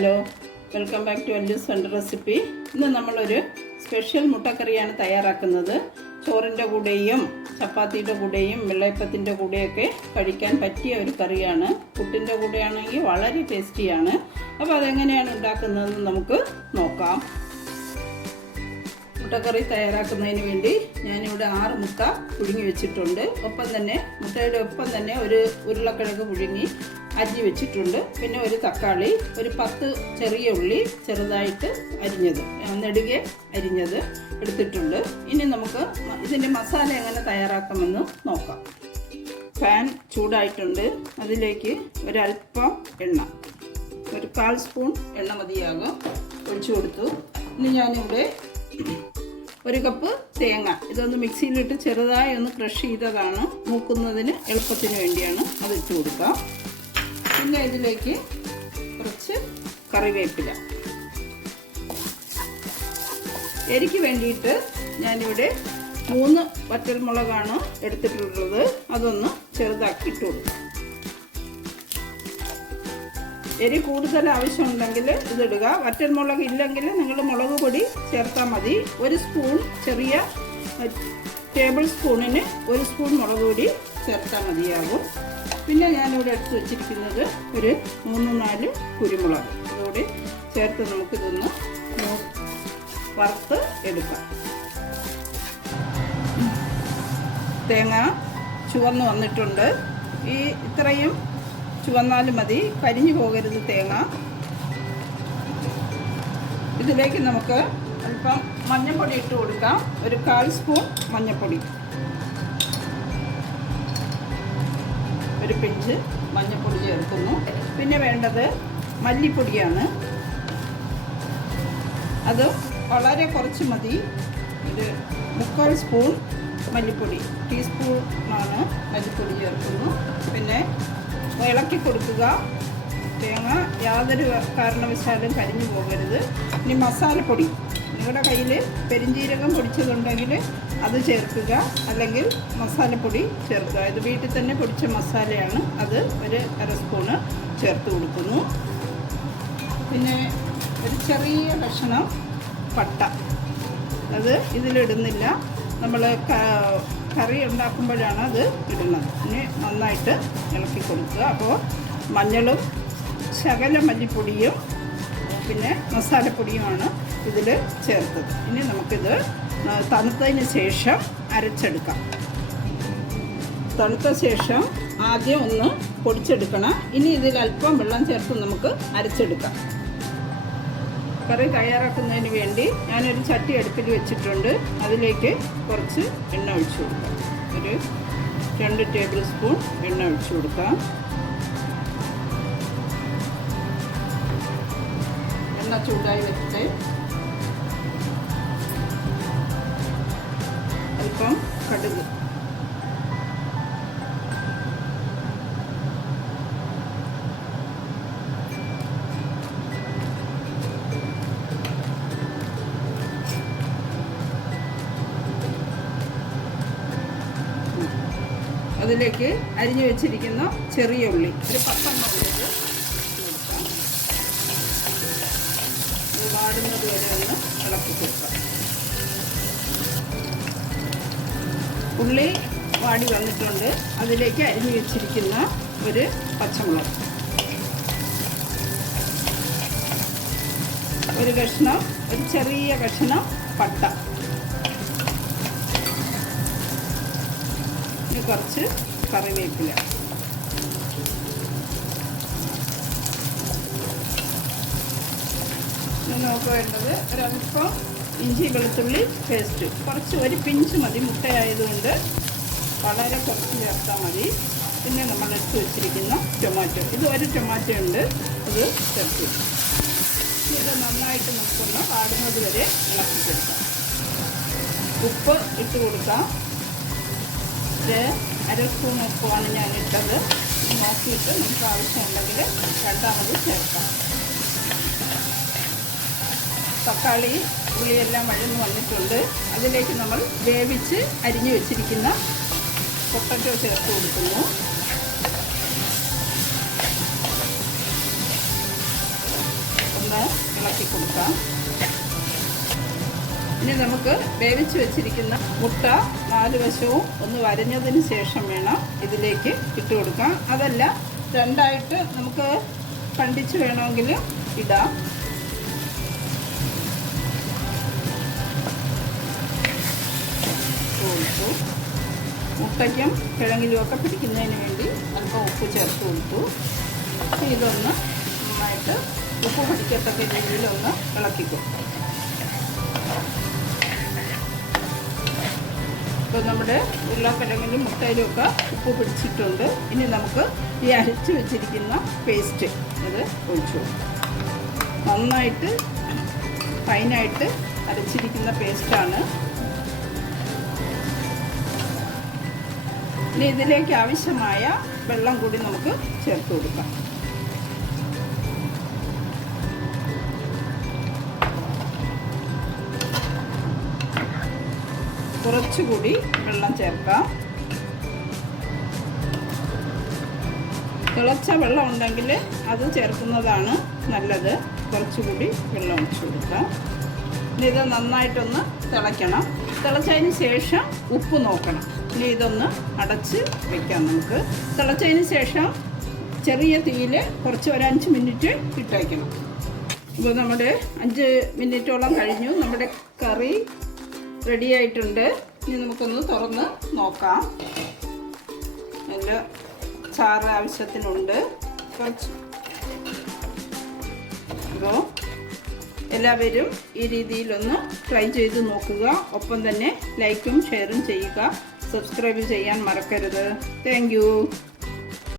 Hello, welcome back to Allu's fund recipe. ഇന്ന് നമ്മളൊരു special മുട്ടക്കറിയാണ് തയ്യാറാക്കുന്നത്. ചോറിൻ്റെ കൂടെയും ചപ്പാത്തിയുടെ കൂടെയും വെള്ളയപ്പത്തിൻ്റെ കൂടെയൊക്കെ കഴിക്കാൻ പറ്റിയ ഒരു കറിയാണ്. പുട്ടിൻ്റെ കൂടെയാണെങ്കിൽ വളരെ ടേസ്റ്റിയാണ്. അപ്പോൾ അതെങ്ങനെയാണ് ഉണ്ടാക്കുന്നതെന്ന് നമുക്ക് നോക്കാം. മുട്ടക്കറി തയ്യാറാക്കുന്നതിന് വേണ്ടി ഞാനിവിടെ 6 മുട്ട പുഴുങ്ങി വെച്ചിട്ടുണ്ട്. മുട്ടയുടെ ഒപ്പം തന്നെ ഒരു ഉരുളക്കിഴങ്ങ് പുഴുങ്ങി അരിഞ്ഞ് വെച്ചിട്ടുണ്ട്. പിന്നെ ഒരു തക്കാളി, ഒരു 10 ചെറിയ ഉള്ളി ചെറുതായിട്ട് അരിഞ്ഞത്, നെടുകെ അരിഞ്ഞത് എടുത്തിട്ടുണ്ട്. ഇനി നമുക്ക് ഇതിൻ്റെ മസാല എങ്ങനെ തയ്യാറാക്കാമെന്ന് നോക്കാം. പാൻ ചൂടായിട്ടുണ്ട്. അതിലേക്ക് ഒരല്പം എണ്ണ, ഒരു 1/4 സ്പൂൺ എണ്ണ മതിയാകും, ഒഴിച്ചു കൊടുത്തു. ഇനി ഞാനിവിടെ 1 കപ്പ് തേങ്ങ, ഇതൊന്ന് മിക്സിയിലിട്ട് ചെറുതായി ഒന്ന് ക്രഷ് ചെയ്തതാണ്, മൂക്കുന്നതിന് എളുപ്പത്തിന് വേണ്ടിയാണ്. അത് ഇട്ട് കൊടുക്കാം. പിന്നെ ഇതിലേക്ക് കുറച്ച് കറിവേപ്പില. എരിക്ക് വേണ്ടിയിട്ട് ഞാനിവിടെ 3 വറ്റൽമുളകാണ് എടുത്തിട്ടുള്ളത്. അതൊന്ന് ചെറുതാക്കി ഇട്ട് കൊടുക്കാം. എരി കൂടുതൽ ആവശ്യമുണ്ടെങ്കിൽ ഇതിടുക. വറ്റൽമുളക് ഇല്ലെങ്കിൽ നിങ്ങൾ മുളക് പൊടി ചേർത്താൽ മതി. 1 സ്പൂൺ, ചെറിയ ടേബിൾ സ്പൂണിന് 1 സ്പൂൺ മുളക് പൊടി ചേർത്താൽ മതിയാകും. പിന്നെ ഞാനിവിടെ എടുത്ത് വെച്ചിരിക്കുന്നത് ഒരു 3-4 കുരുമുളക് ഇതോടെ ചേർത്ത് നമുക്കിതൊന്ന് വറുത്ത് എടുക്കാം. തേങ്ങ ചുവന്ന് വന്നിട്ടുണ്ട്. ഇത്രയും ചുവന്നാലും മതി, കരിഞ്ഞു പോകരുത് തേങ്ങ. ഇതിലേക്ക് നമുക്ക് അല്പം മഞ്ഞൾപ്പൊടി ഇട്ട് കൊടുക്കാം. ഒരു 1/4 സ്പൂൺ മഞ്ഞൾപ്പൊടി, ഒരു പിഞ്ച് മഞ്ഞൾപ്പൊടി ചേർക്കുന്നു. പിന്നെ വേണ്ടത് മല്ലിപ്പൊടിയാണ്. അത് വളരെ കുറച്ച് മതി, ഒരു 3/4 സ്പൂൺ മല്ലിപ്പൊടി, ടീസ്പൂണാണ് മല്ലിപ്പൊടി ചേർക്കുന്നു. പിന്നെ ഇളക്കി കൊടുക്കുക. തേങ്ങ യാതൊരു കാരണവശാലും കരിഞ്ഞു പോകരുത്. ഇനി മസാലപ്പൊടി, നിങ്ങളുടെ കയ്യിൽ പെരിഞ്ജീരകം പൊടിച്ചതുണ്ടെങ്കിൽ അത് ചേർക്കുക, അല്ലെങ്കിൽ മസാലപ്പൊടി ചേർക്കുക. ഇത് വീട്ടിൽ തന്നെ പൊടിച്ച മസാലയാണ്, അത് ഒരു 1/2 സ്പൂണ് ചേർത്ത് കൊടുക്കുന്നു. പിന്നെ ഒരു ചെറിയ കഷ്ണം പട്ട, അത് ഇതിലിടുന്നില്ല, നമ്മൾ കറി ഉണ്ടാക്കുമ്പോഴാണ് അത് ഇടുന്നത്. ഇനി നന്നായിട്ട് ഇളക്കി കൊടുക്കുക. അപ്പോൾ മഞ്ഞളും ശകല മല്ലിപ്പൊടിയും പിന്നെ മസാലപ്പൊടിയുമാണ് ഇതിൽ ചേർത്തത്. ഇനി നമുക്കിത് തണുത്തതിന് ശേഷം അരച്ചെടുക്കാം. തണുത്ത ശേഷം ആദ്യം ഒന്ന് പൊടിച്ചെടുക്കണം. ഇനി ഇതിൽ അല്പം വെള്ളം ചേർത്ത് നമുക്ക് അരച്ചെടുക്കാം. കറി തയ്യാറാക്കുന്നതിന് വേണ്ടി ഞാനൊരു ചട്ടി അടുപ്പിൽ വെച്ചിട്ടുണ്ട്. അതിലേക്ക് കുറച്ച് എണ്ണ ഒഴിച്ചു കൊടുക്കാം. ഒരു 2 ടേബിൾ സ്പൂൺ എണ്ണ ഒഴിച്ചു കൊടുക്കാം. എണ്ണ ചൂടായി വെച്ചിട്ട് അല്പം കടുക്, അതിലേക്ക് അരിഞ്ഞു വെച്ചിരിക്കുന്ന ചെറിയ ഉള്ളി, ഒരു 10 ഉള്ളിലേക്ക് കൊടുക്കാം. ഇത് വാടുന്നത് വരെ ഒന്ന് ഇളക്കി കൊടുക്കാം. ഉള്ളി വാടി വന്നിട്ടുണ്ട്. അതിലേക്ക് അരിഞ്ഞു വെച്ചിരിക്കുന്ന ഒരു പച്ചമുളക്, ഒരു ചെറിയ കഷ്ണം പട്ട, കുറച്ച് കറിവേപ്പില, നമുക്ക് വേണ്ടത് ഒരല്പം ഇഞ്ചി വെളുത്തുള്ളി പേസ്റ്റ്, കുറച്ച് ഒരു പിഞ്ച് മതി, മുട്ടയായതുകൊണ്ട് വളരെ കുറച്ച് ചേർത്താൽ മതി. പിന്നെ നമ്മൾ എടുത്ത് വെച്ചിരിക്കുന്ന ടൊമാറ്റോ, ഇത് ഒരു ടൊമാറ്റോ ഉണ്ട്, അത് ചേർത്ത് ഇത് നന്നായിട്ട് നമുക്കൊന്ന് വാടുന്നത് വരെ ഇളക്കി കൊടുക്കാം. ഉപ്പ് ഇട്ട് കൊടുക്കാം. 1/2 സ്പൂൺ ഉപ്പാണ് ഞാൻ ഇട്ടത്. നോക്കിയിട്ട് നമുക്ക് ആവശ്യമുണ്ടെങ്കിൽ രണ്ടാമത് ചേർക്കാം. തക്കാളി ഉള്ളിയെല്ലാം വഴന്ന് വന്നിട്ടുണ്ട്. അതിലേക്ക് നമ്മൾ വേവിച്ച് അരിഞ്ഞു വെച്ചിരിക്കുന്ന പൊട്ടറ്റോ ചേർത്ത് കൊടുക്കുന്നു. ഒന്ന് ഇളക്കി കൊടുക്കാം. ഇനി നമുക്ക് വേവിച്ച് വെച്ചിരിക്കുന്ന മുട്ട 4 വശവും ഒന്ന് വരഞ്ഞതിന് ശേഷം വേണം ഇതിലേക്ക് ഇട്ട് കൊടുക്കാം. അതല്ല, രണ്ടായിട്ട് നമുക്ക് കണ്ടിച്ച് വേണമെങ്കിൽ ഇടാം. മുട്ടയ്ക്കും കിഴങ്ങിലുമൊക്കെ പിടിക്കുന്നതിന് വേണ്ടി അല്പം ഉപ്പ് ചേർത്ത് കൊടുത്തു. ഇതൊന്ന് നന്നായിട്ട് ഉപ്പ് പിടിക്കത്തക്ക രീതിയിലൊന്ന് ഇളക്കി കൊടുക്കും. ഇപ്പോൾ നമ്മുടെ ഉരുളക്കിഴങ്ങിലും മുട്ടയിലുമൊക്കെ ഉപ്പ് പിടിച്ചിട്ടുണ്ട്. ഇനി നമുക്ക് ഈ അരച്ച് വെച്ചിരിക്കുന്ന പേസ്റ്റ് അത് ഒഴിച്ചു കൊടുക്കും. നന്നായിട്ട് ഫൈനായിട്ട് അരച്ചിരിക്കുന്ന പേസ്റ്റാണ്. ഇനി ഇതിലേക്ക് ആവശ്യമായ വെള്ളം കൂടി നമുക്ക് ചേർത്ത് കൊടുക്കാം. കുറച്ചുകൂടി വെള്ളം ചേർക്കാം. തിളച്ച വെള്ളം ഉണ്ടെങ്കിൽ അത് ചേർക്കുന്നതാണ് നല്ലത്. കുറച്ചുകൂടി വെള്ളം ഒഴിച്ചു കൊടുക്കാം. ഇനി ഇത് നന്നായിട്ടൊന്ന് തിളയ്ക്കണം. തിളച്ചതിന് ശേഷം ഉപ്പ് നോക്കണം. ഇനി ഇതൊന്ന് അടച്ച് വെക്കാം. നമുക്ക് തിളച്ചതിന് ശേഷം ചെറിയ തീയിൽ കുറച്ച് ഒരു 5 മിനിറ്റ് ഇട്ടേക്കണം. ഇപ്പോൾ നമ്മുടെ 5 മിനിറ്റോളം കഴിഞ്ഞു. നമ്മുടെ കറി റെഡി ആയിട്ടുണ്ട്. ഇനി നമുക്കൊന്ന് തുറന്ന് നോക്കാം. നല്ല ചാറ് ആവശ്യത്തിനുണ്ട് കുറച്ച്. അപ്പോൾ എല്ലാവരും ഈ രീതിയിലൊന്ന് ട്രൈ ചെയ്ത് നോക്കുക. ഒപ്പം തന്നെ ലൈക്കും ഷെയറും ചെയ്യുക. സബ്സ്ക്രൈബ് ചെയ്യാൻ മറക്കരുത്. Thank you.